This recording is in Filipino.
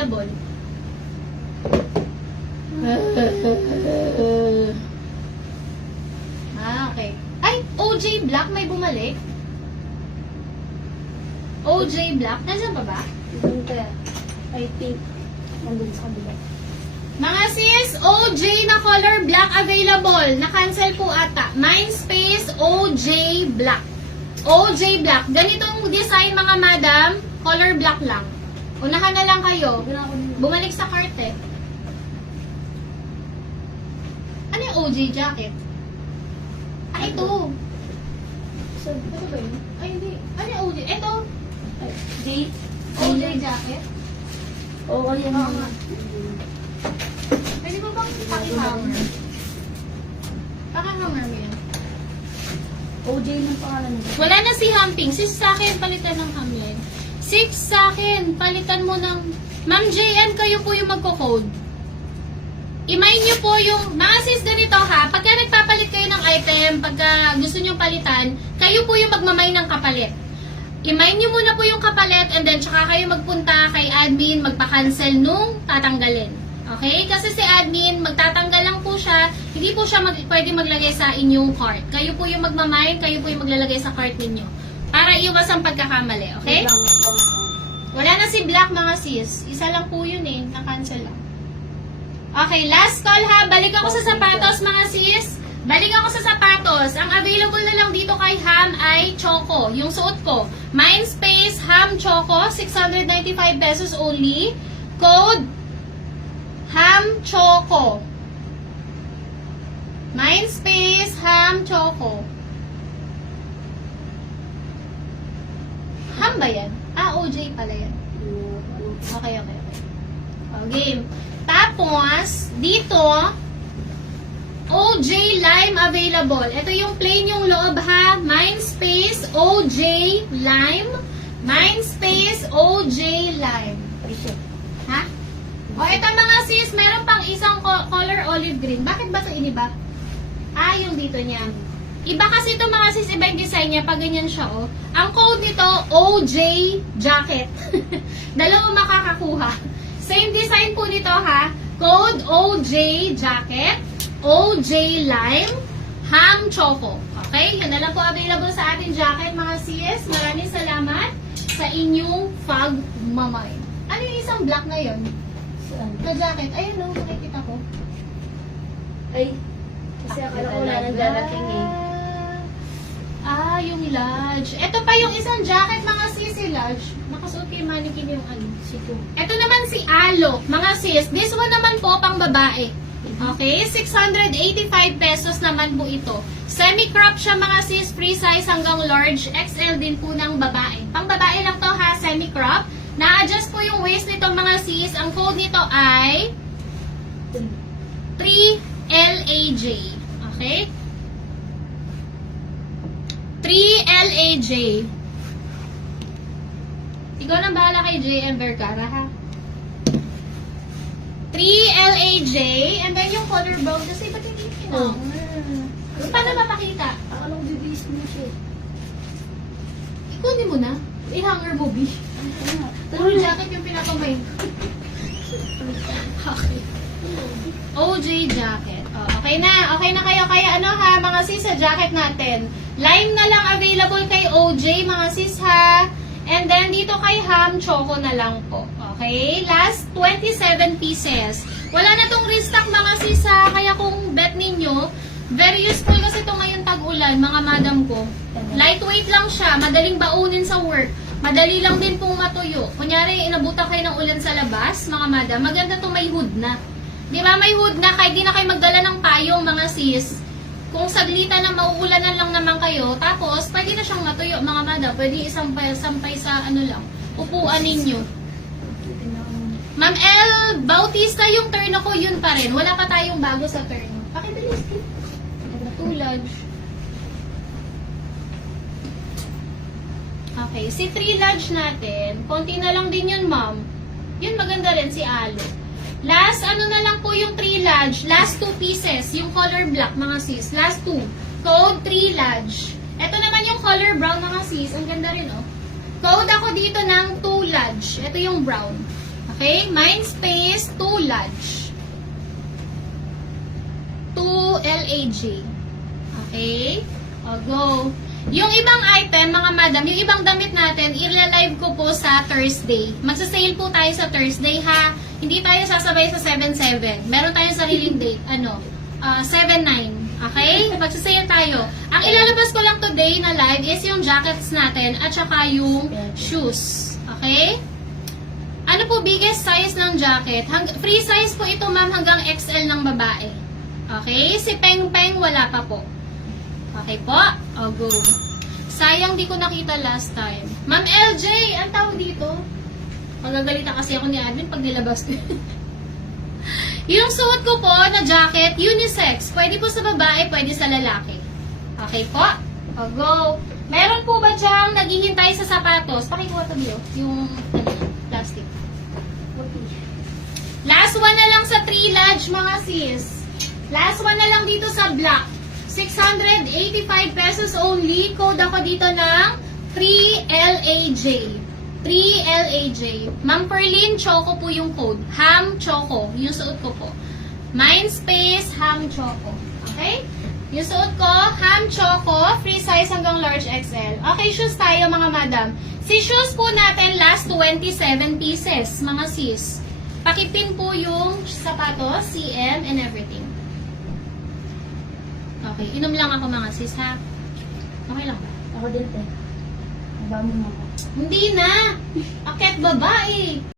available. Okay. Ay, OJ Black may bumalik. OJ Black, nandiyan pa ba? Doon kaya, I think, nandun sa kabila. Mga sis, OJ na color black available. Na-cancel po ata. Mindspace OJ Black. OJ Black. Ganitong design mga madam, color black lang. Unahan na lang kayo. Bumalik sa cart eh. Ano yung OJ jacket? Ah, ito. Ito ba yun? Ay, hindi. Ano yung OJ? Ito. J. OJ jacket? Oo, yan. Oo nga. Pwede mo bang paki-hanger? Paki-hanger mo yan. OJ ng pangalan nito. Wala na si Humping. Sis sa akin, palitan ng hamlet. 6 sa akin, palitan mo ng... Ma'am JN, kayo po yung magko-code. I-mine nyo po yung... Mga sis, ganito ha. Pagka nagpapalit kayo ng item, pagka gusto nyo palitan, kayo po yung magmamay ng kapalit. I-mine nyo muna po yung kapalit and then tsaka kayo magpunta kay admin, magpa-cancel nung tatanggalin. Okay? Kasi si admin, magtatanggal lang po siya, hindi po siya pwede maglagay sa inyong cart. Kayo po yung magmamine, kayo po yung maglalagay sa cart ninyo. Para iwas ang pagkakamali. Okay? Wala na si Black mga sis. Isa lang po yun eh. Na-cancel lang. Okay, last call ha. Balik ako sa sapatos mga sis. Balik ako sa sapatos. Ang available na lang dito kay Ham ay Choco. Yung suot ko. Mindspace Ham Choco. 695 pesos only. Code Ham Choco. Mindspace Ham Choco. Ham ba yan? Ah, OJ pala yan. Okay. O, game. Tapos, dito, OJ Lime available. Ito yung plain yung loob ha. Mindspace OJ Lime. Mindspace OJ Lime. Ha? O, ito mga sis, meron pang isang color olive green. Bakit ba ito iniba? Ah, yung dito niya. Iba kasi ito mga sis, iba yung design niya. Pag ganyan siya, oh. Ang code nito, OJ Jacket. Dalawa makakakuha. Same design po nito, ha. Code OJ Jacket, OJ Lime, Ham Choco. Okay? Yun na lang po available sa ating jacket, mga sis. Maraming salamat sa inyong pagmamay. Ano yung isang black na yun? Saan? Na jacket. Ayun, no. Nakikita ko. Ay, kasi akala ko wala nang darating eh. Ah, yung Lodge. Ito pa yung isang jacket, mga sis, si Lodge. Nakasuot kay mannequin yung ano. Sito. Ito naman si Alo, mga sis. This one naman po, pang babae. Okay? 685 pesos naman po ito. Semi-crop siya, mga sis. Free size hanggang large. XL din po ng babae. Pang babae lang to ha, semi-crop. Na-adjust po yung waist nito, mga sis. Ang code nito ay 3LAJ. Okay? 3LAJ. Ikaw nang bahala kay JM Vergara, ha? 3LAJ. And then yung color brown. Kasi ba't hindi Oh. Paano mapakita? Anong bibis mo siya? Ikunin mo na. I-hanger mo, B. Puro jacket yung pinakamay ko. Okay. OJ jacket. Oh, okay na. Okay na kayo. Kaya ano ha, mga sis, sa jacket natin. Lime na lang available kay OJ, mga sis ha. And then dito kay Ham, Choco na lang po. Okay? Last 27 pieces. Wala na tong restock, mga sis ha. Kaya kung bet ninyo, very useful kasi ito ngayon tag-ulan, mga madam ko. Lightweight lang siya. Madaling baunin sa work. Madali lang din pong matuyo. Kunyari, inabutan kayo ng ulan sa labas, mga madam. Maganda to may hood na. Di ba may hood na? Kahit di na kayo magdala ng payong, mga sis. Kung saglitan na mauulanan lang naman kayo, tapos pwede na siyang matuyo, mga madam. Pwede isampay sa ano lang, upuan ninyo. Ma'am L, Bautista yung turn ako, yun pa rin. Wala pa tayong bago sa turn. Pakibilis. Tulad. Okay, si 3 large natin, konti na lang din yun, ma'am. Yun maganda rin si Alo. Last, ano na lang po yung 3 large. Last 2 pieces. Yung color black, mga sis. Last 2. Code 3 large. Ito naman yung color brown, mga sis. Ang ganda rin, oh. Code ako dito ng 2 large. Ito yung brown. Okay? Mind space, 2 large. 2 LAJ. Okay? O, go. Yung ibang item, mga madam, yung ibang damit natin, i-live ko po sa Thursday. Magsa-sale po tayo sa Thursday, ha? Hindi tayo sasabay sa 7-7. Meron tayong sariling date. 7-9. Okay? Magsa-sale tayo. Ang ilalabas ko lang today na live is yung jackets natin at saka yung shoes. Okay? Ano po biggest size ng jacket? Free size po ito, ma'am, hanggang XL ng babae. Okay? Si Peng Peng, wala pa po. Okay po? O, go. Sayang di ko nakita last time. Ma'am LJ, ang tawag dito? Magagalitan kasi ako ni admin pag nilabas ko. Yung suot ko po na jacket, unisex. Pwede po sa babae, pwede sa lalaki. Okay po? O, go. Meron po ba diyang naghihintay sa sapatos? Pakikuha to, Bio. Yung plastic. Last one na lang sa 3 large, mga sis. Last one na lang dito sa black. 685 pesos only. Code ako dito ng 3LAJ. 3LAJ. Ma'am Perlin, Choco po yung code. Ham Choco. Yung suot ko po. Mindspace Ham Choco. Okay? Yung suot ko, Ham Choco. Free size hanggang large XL. Okay, shoes tayo mga madam. Si shoes po natin last 27 pieces, mga sis. Pakipin po yung sapatos, CM, and everything. Okay, inom lang ako mga sis, ha? Okay lang ba? Ako din, te. Nabamo mo ako. Hindi na! Akit babae!